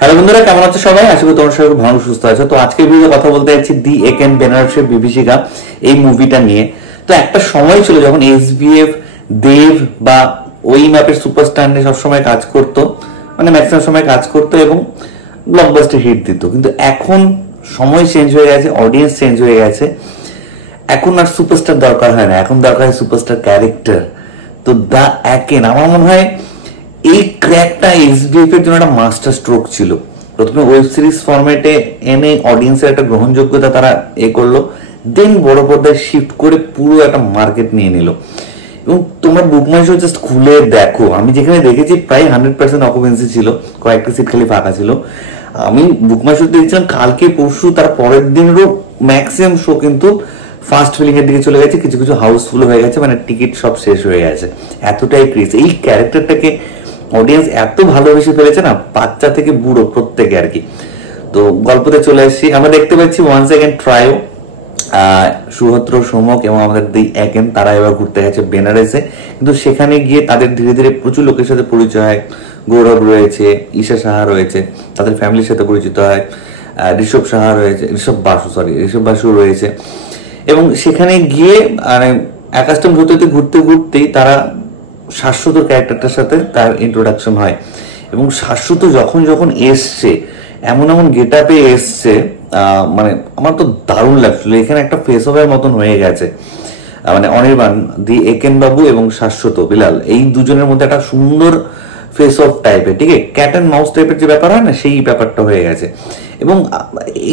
Hello বন্ধুরা, কেমন আছো সবাই? আশা করি তোমরা সবাই ভালো সুস্থ আছো। তো আজকের ভিডিও কথা বলতে যাচ্ছি দি একেন বেনারসের বিভীষিকা এই মুভিটা নিয়ে। তো একটা সময় ছিল যখন এসবিএফ, দেব বা ওই ম্যাপের সুপারস্টার নিয়ে সবসময় কাজ করতো, মানে ম্যাক্সিমাম সময় কাজ করতো এবং ব্লকবাস্টার হিট দিত। কিন্তু এখন সময় চেঞ্জ হয়ে গেছে, অডিয়েন্স চেঞ্জ হয়ে গেছে। এখন আর সুপারস্টার দরকার হয় না, এখন দরকার হয় সুপারস্টার ক্যারেক্টার। তো দা একেন আমার মনে হয় এই ক্র্যাকটা এসবিএফ এর জন্য একটা মাস্টার স্ট্রোক ছিল। প্রথমে ওয়েব সিরিজ ফরম্যাটে এনে অডিয়েন্সের একটা গ্রহণযোগ্যতা তারা করলো, দেন বড় পর্দায় শিফট করে পুরো একটা মার্কেট নিয়ে নিল। এবং তোমরা বুক মাই শো জাস্ট খুলে দেখো, আমি যেখানে দেখেছি প্রায় 100% অকুপেন্সি ছিল, কয়েকটা সিট খালি ফাঁকা ছিল। আমি বুক মাই শো দেখছিলাম কালকে পরশু, তার পরের দিনেরও ম্যাক্সিমাম শো কিন্তু ফার্স্ট ফিলিং এর দিকে চলে গেছে, কিছু কিছু হাউসফুল হয়ে গেছে, মানে টিকিট সব শেষ হয়ে গেছে। এতটাই ক্রেজ, এই ক্যারেক্টারটাকে অডিয়েন্স এত ভালোবেসে ফেলেছে না, বাচ্চা থেকে বুড়ো প্রত্যেকে আর কি। তো গল্পতে চলে আসছি, আমরা দেখতে পাচ্ছি ওয়ান সেকেন্ড ট্রায়ো, সুহত্র, সোমক এবং আমাদের দি একেন তারা এবার ঘুরতে গেছে বেনারসে। কিন্তু সেখানে গিয়ে তাদের ধীরে ধীরে প্রচুর লোকের সাথে পরিচয় হয়। গৌরব রয়েছে, ঈশা সাহা রয়েছে, তাদের ফ্যামিলির সাথে পরিচিত হয়। ঋষভ সাহা রয়েছে, ঋষভ বাসু রয়েছে। এবং সেখানে গিয়ে মানে অ্যাকাস্টম হতে হতে ঘুরতে ঘুরতেই তারা শাশ্বতর ক্যারেক্টারটার সাথে তার ইন্ট্রোডাকশন হয়। এবং শাশ্বত যখন যখন এসছে, এমন এমন গেট আপে এসছে, মানে আমার তো দারুণ লাগছিল। এখানে একটা ফেস ওভার মতন হয়ে গেছে, মানে অনির্বাণ, দি একেন বাবু এবং শাশ্বত বিলাল, এই দুজনের মধ্যে একটা সুন্দর ফেস অফ টাইপের, ঠিক আছে, ক্যাট অ্যান্ড মাউস টাইপের যে ব্যাপার হয় না, সেই ব্যাপারটা হয়ে গেছে। এবং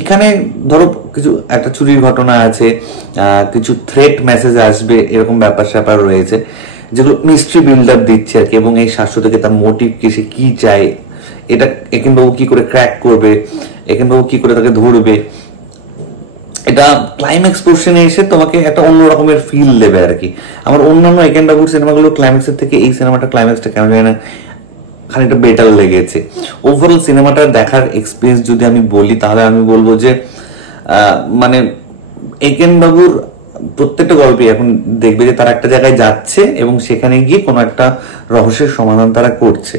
এখানে ধরো কিছু একটা চুরির ঘটনা আছে, কিছু থ্রেট মেসেজ আসবে, এরকম ব্যাপার স্যাপার রয়েছে যেগুলো মিস্ট্রি বিল্ড আপ দিচ্ছে আর কি। এবং এই শাশ্বতকে তার মোটিভ কি, সে কি চায়, এটা একেনবাবু কি করে ক্র্যাক করবে, একেনবাবু কি করে তাকে ধরবে, এটা ক্লাইম্যাক্স পোর্শনে এসে তোমাকে একটা অন্য রকমের ফিল দেবে আর কি। আমার অন্যান্য একেন বাবুর সিনেমাগুলো ক্লাইম্যাক্সের থেকে এই সিনেমাটা ক্লাইম্যাক্সটা কেন জানি না খানিকটা বেটার লেগেছে। ওভারঅল সিনেমাটা দেখার এক্সপিরিয়েন্স যদি আমি বলি, তাহলে আমি বলবো যে মানে একেন বাবুর প্রত্যেকটা গল্পে এখন দেখবে যে তারা একটা জায়গায় যাচ্ছে এবং সেখানে গিয়ে কোনো একটা রহস্যের সমাধান তারা করছে।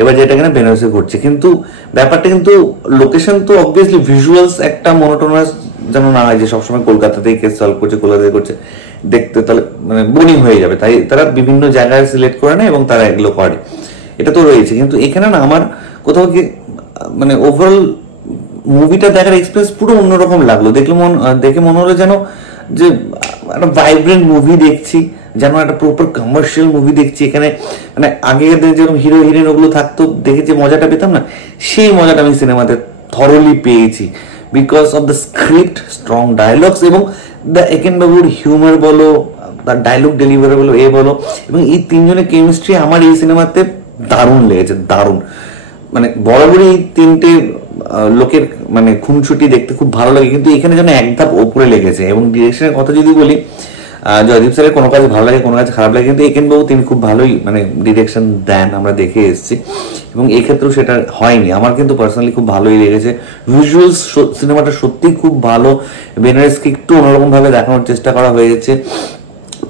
এবার যেটা কিনা বেনারসে করছে, কিন্তু ব্যাপারটা কিন্তু লোকেশন তো অবভিয়াসলি ভিজুয়ালস একটা মনোটোনাস যেন না হয় যে সবসময় কলকাতাতেই কেস সলভ করছে, কলকাতায় করছে, দেখতে তাহলে মানে বোরিং হয়ে যাবে। তাই তারা বিভিন্ন জায়গায় সিলেক্ট করে নেয় এবং তারা এগুলো করে, এটা তো রয়েছে। কিন্তু এখানে না আমার কোথাও কি মানে ওভারঅল মুভিটা দেখার এক্সপিরিয়েন্স পুরো অন্যরকম লাগলো। দেখে মনে হলো যেন যে একটা ভাইব্রেন্ট মুভি দেখছি, যেন একটা প্রপার কমার্শিয়াল মুভি দেখছি। এখানে মানে আগের দিনে যেরকম হিরো হিরোইন ওগুলো থাকতো, দেখে যে মজাটা পেতাম না, সেই মজাটা আমি সিনেমাতে থরলি পেয়েছি, because of the script, strong dialogues এবং দ্য একেন বাবুর হিউমার বলো, তার ডায়লগ ডেলিভারি বলো, বলো। এবং এই তিনজনের কেমিস্ট্রি আমার এই সিনেমাতে দারুণ লেগেছে, দারুণ। মানে বরাবরই এই তিনটে লোকের মানে খুনসুটি দেখতে খুব ভালো লাগে, কিন্তু এখানে যেন এক ধাপ ওপরে লেগেছে। এবং ডিরেকশনের কথা যদি বলি, জয়দীপ স্যারের কোনো কাজ ভালো লাগে, কোনো কাজ খারাপ লাগে, কিন্তু একেন বাবু তিনি খুব ভালোই মানে ডিরেকশন দেন, আমরা দেখে এসেছি। এবং এক্ষেত্রেও সেটা হয়নি, আমার কিন্তু পার্সোনালি খুব ভালোই লেগেছে। ভিজুয়ালস সিনেমাটা সত্যি খুব ভালো, বেনারসকে একটু অন্যরকম ভাবে দেখানোর চেষ্টা করা হয়েছে।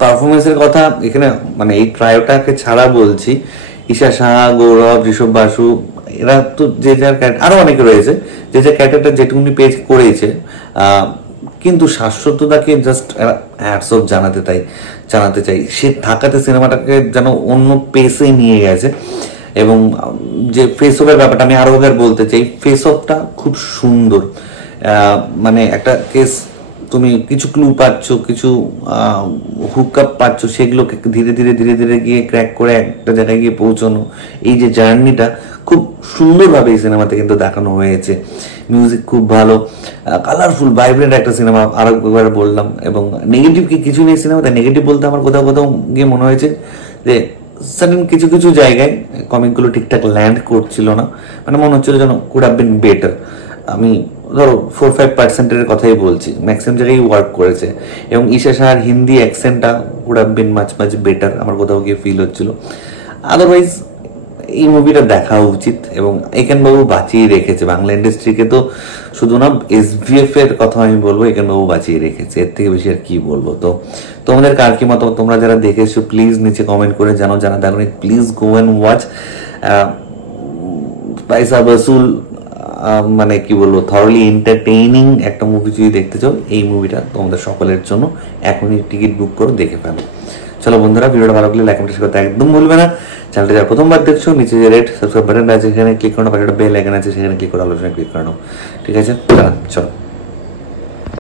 পারফরমেন্সের কথা এখানে মানে এই ট্রায়োটাকে ছাড়া বলছি, ঈশা সাহা, গৌরব, ঋষভ বাসু, এরা তো যে যার ক্যারেক্টার, আরো অনেকে রয়েছে যে যে ক্যারেক্টারটা যেটুকুনি পেজ করেছে। কিন্তু শাশ্বততাকে জাস্ট হ্যাটস অফ জানাতে চাই, সে থাকাতে সিনেমাটাকে যেন অন্য পেসে নিয়ে গেছে। এবং যে ফেস অফের ব্যাপারটা আমি আরো একবার বলতে চাই, ফেস অফটা খুব সুন্দর। মানে একটা কেস তুমি কিছু ক্লু পাচ্ছ, কিছু হুক আপ পাচ্ছ, সেগুলোকে ধীরে ধীরে ধীরে ধীরে গিয়ে ক্র্যাক করে একটা জায়গায় গিয়ে পৌঁছানো, এই যে জার্নিটা খুব সুন্দরভাবে এই সিনেমাতে কিন্তু দেখানো হয়েছে। মিউজিক খুব ভালো, কালারফুল, ভাইব্রেন্ট একটা সিনেমা, আরো একবার বললাম। এবং নেগেটিভ কি কিছু নেই সিনেমাতে। নেগেটিভ বলতে আমার কোথাও কোথাও গিয়ে মনে হয়েছে যে সাডেন কিছু কিছু জায়গায় কমিকগুলো ঠিকঠাক ল্যান্ড করছিল না, মানে মনে হচ্ছিল যেন কুড হ্যাভ বিন বেটার। আমি ধরো 4-5% কথাই বলছি, ম্যাক্সিমাম জায়গায় ওয়ার্ক করেছে। এবং ঈশা সাহার হিন্দি অ্যাকসেন্টটা could have been much much better, আমার কোথাও গিয়ে ফিল হচ্ছিল। আদারওয়াইজ এই মুভিটা দেখা উচিত। এবং একেন বাবু বাঁচিয়ে রেখেছে বাংলা ইন্ডাস্ট্রিকে, তো শুধু না এসভিএফ এর কথা আমি বলবো, একেন বাবু বাঁচিয়ে রেখেছে, এর থেকে বেশি আর কি বলবো। তো তোমাদের কার কি মতামত, তোমরা যারা দেখেছো প্লিজ নিচে কমেন্ট করে জানাও, জানা দেখো প্লিজ গো অ্যান্ড ওয়াচ। পয়সা বসুল মানে কি বলবো, থরলি এন্টারটেইনিং একটা মুভি যদি দেখতে চাও, এই মুভিটা তোমাদের সকলের জন্য। এখনই টিকিট বুক করো, দেখে ফেলো। চলো বন্ধুরা, ভিডিওটা ভালো লাগলে লাইক কমেন্ট করতে একদম ভুলবে না। চ্যানেলটা যারা প্রথমবার দেখছো, নিচে যে রেড সাবস্ক্রাইব বাটন আছে সেখানে ক্লিক করো, পাশে একটা বেল আইকন আছে সেখানে ক্লিক করে আলোচনা ক্লিক করে নাও। ঠিক আছে, চলো।